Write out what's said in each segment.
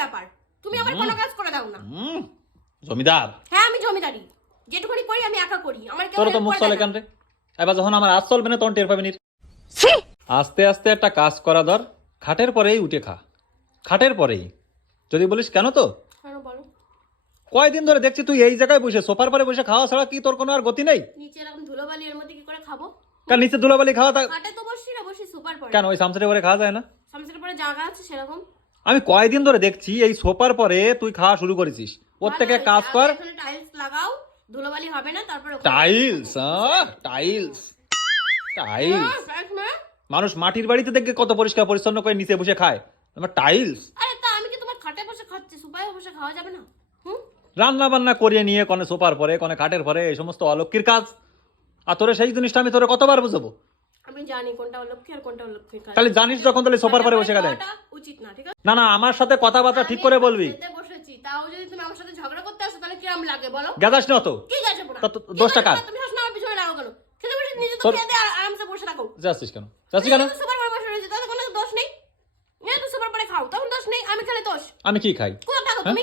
ব্যাপার। তুমি আমার কোনো কাজ করে দাও না। জমিদার। হ্যাঁ আমি জমিদারি। যেটুকুনি করি আমি একা করি। আমার কেউ তোর তো মুখ চলে কেন রে এবার যখন আমার আজ চলবে না তখন টের পাবি আস্তে আস্তে একটা কাজ করা ধর। খাটের পরেই উঠে খা। খাটের পরেই। যদি বলিস কেন তো? কয়দিন ধরে দেখছি তুই এই জায়গায় বসে সোফার পরে বসে খাওয়া ছাড়া কি তোর কোনো আর গতি নেই? নিচে এরকম ধুলোবালি এর মধ্যে কি করে খাব? কারণ নিচে ধুলাবালি খাওয়া তা কাটে তো বসছি না বসি সুপার পরে। কেন ওই সামসারে পরে খাওয়া যায় না? সামসের পরে জায়গা আছে সেরকম। আমি কয়দিন ধরে দেখছি এই সোপার পরে তুই খাওয়া শুরু করেছিস। ওর থেকে কাজ কর। টাইলস লাগাও ধুলোবালি হবে না তারপরে টাইলস টাইলস টাইলস মানুষ মাটির বাড়িতে দেখে কত পরিষ্কার পরিচ্ছন্ন করে নিচে বসে খায়। আমার টাইলস আরে তা আমি কি তোমার খাটে বসে খাচ্ছি? বসে খাওয়া যাবে না? হুম? রান্না বান্না করিয়ে নিয়ে কোনে সোফার পরে কোনে খাটের পরে এই সমস্ত অলক্ষীর কাজ। আর তোরে সেই জিনিসটা আমি তোরে কতবার বুঝাবো? আমি জানি কোনটা অলক্ষী আর কোনটা অলক্ষী তাহলে জানিস যখন তাহলে সোফার পরে বসে খাওয়াটা উচিত না ঠিক আছে না না আমার সাথে কথাবার্তা ঠিক করে বলবি। বসেছি তাও যদি তুমি আমার সাথে ঝগড়া করতে আসো তাহলে কিরম লাগে বলো? গেদাস না তো কি গেছে পুরো তা তো- তুমি সবসময় আমার পিছনে লাগো কেন খেতে বসে নিজে তো তোর- খেয়ে দিয়ে আর- আরামসে বসে থাকো। যাচ্ছিস কেন? যাচ্ছিস কেন? সুপার পরে বসে রয়েছে তাতে কোনো দোষ নেই। সুপার আমি খেলে দোষ। আমি কি খাই?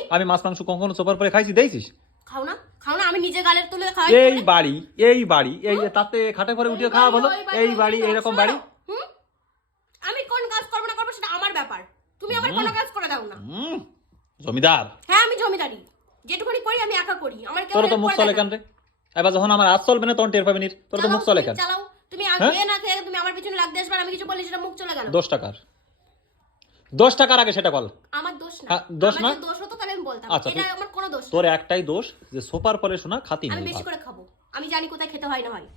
আমি মাছ মাংস কখনো সোফার পরে খাইছি দেখছিস খাও না। আমি নিজে গালের তুলে খাই এই বাড়ি এই বাড়ি এই তাতে খাটে পরে উঠে খাওয়া বলো এই বাড়ি এইরকম বাড়ি? আমি কোন কাজ করব না করব সেটা আমার ব্যাপার। তুমি আমার কোনো কাজ করে দাও না। জমিদার। হ্যাঁ আমি জমিদারি। যেটুকুনি করি আমি একা করি। আমার কেউ তোর তো মুখ চলে কেন রে? এবার যখন আমার আজ চলবে না তখন টের পাবি তোর তো মুখ চলে কেন? চালাও। তুমি হ্যাঁ? খেয়ে না খেয়ে তুমি আমার পিছনে লাগতে আসবে আমি কিছু বললি সেটা মুখ চলে গেল দশ টাকার দশ টাকার আগে সেটা বল। আমার দোষ না। হ্যাঁ, দোষ না? দোষ হতো তাহলে আমি বলতাম। আচ্ছা, এটা আমার কোনো দোষ তোর একটাই দোষ যে সোফার পরে শোনা খাতি আমি বেশি করে খাব। আমি জানি কোথায় খেতে হয় না হয়।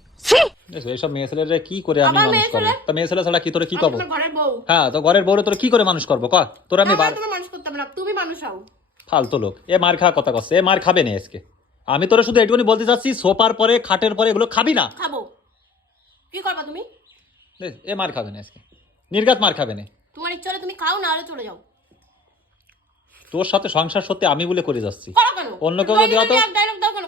এইসব মেয়ে ছেলেরা কি করে আমি মানুষ করব? তা মেয়ে ছেলে ছাড়া কি তোরে করব? হ্যাঁ তো ঘরের বউরে তোর কি করে মানুষ করব? ক তোর আমি আমার বার তোমার মানুষ করতে না। তুমি মানুষ হও। ফালতু লোক। এ মার খাওয়া কথা কচ্ছে এ মার খাবে না আজকে। আমি তোরা শুধু এটুকুনি বলতে চাচ্ছি সোপার পরে খাটের পরে এগুলো খাবি না। খাব। কি করবা তুমি? এ মার খাবে না আজকে। নির্গাত মার খাবে না। তোমার ইচ্ছা হলে তুমি খাও না হলে চলে যাও। তোর সাথে সংসার সত্যি আমি বলে করে যাচ্ছি। অন্য কেউ যদি হতো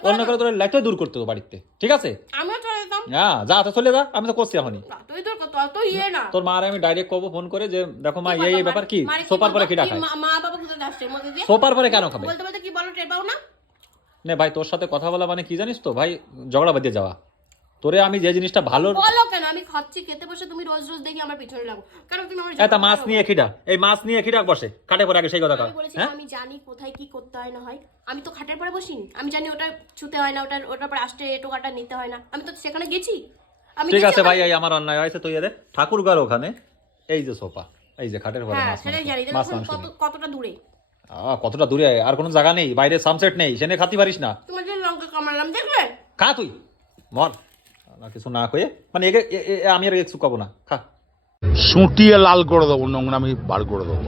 অন্য কেউ তোর লাইটটা দূর করতে তো বাড়িতে ঠিক আছে? আমিও চলে যেতাম। হ্যাঁ যা তো চলে যা আমি তো করছি এখনই। তুই তোর কত অত ইয়ে না। তোর মার আমি ডাইরেক্ট করব ফোন করে যে দেখো মা এই এই ব্যাপার কি? মারে সোফার পরে কি খায় মা- মা বাবা কোথায় আসছে মধ্যে দিয়ে? সোফার পরে কেন খাবে? বলতে বলতে কি বলো টের পাও না? নে ভাই তোর সাথে কথা বলা মানে কি জানিস তো? ভাই ঝগড়া বাঁধিয়ে যাওয়া। তোরে আমি যে জিনিসটা ভালো বলো কেন? খাচ্ছি খেতে বসে তুমি রোজ রোজ দেখি আমার পিছনে লাগো। কেন তুমি আমার এটা মাছ নিয়ে খিটা এই মাছ নিয়ে খিটা বসে। কাটে পরে আগে সেই কথা আমি বলেছি হ্যাঁ? আমি জানি কোথায় কি করতে হয় না হয়। আমি তো খাটের পরে বসিনি। আমি জানি ওটা ছুতে হয় না ওটার ওটার পরে আসতে টোকাটা নিতে হয় না। আমি তো সেখানে গেছি। আমি ঠিক আছে ভাই এই আমার অন্যায় হয়েছে তুই এদের। ঠাকুর ঘর ওখানে এই যে সোফা এই যে খাটের পরে হ্যাঁ মাছ মাছ কত কতটা দূরে। কতটা দূরে? আর কোনো জায়গা নেই। বাইরে সানসেট নেই। সেনে খাতি পারিস না। তোমার লঙ্কা কামালাম দেখলে? খা তুই। মর। কিছু না কয়ে মানে একে আমি আর কিছু কব না, খা। সুটিয়ে লাল করে দেবো নোংরা আমি বার করে দেবো।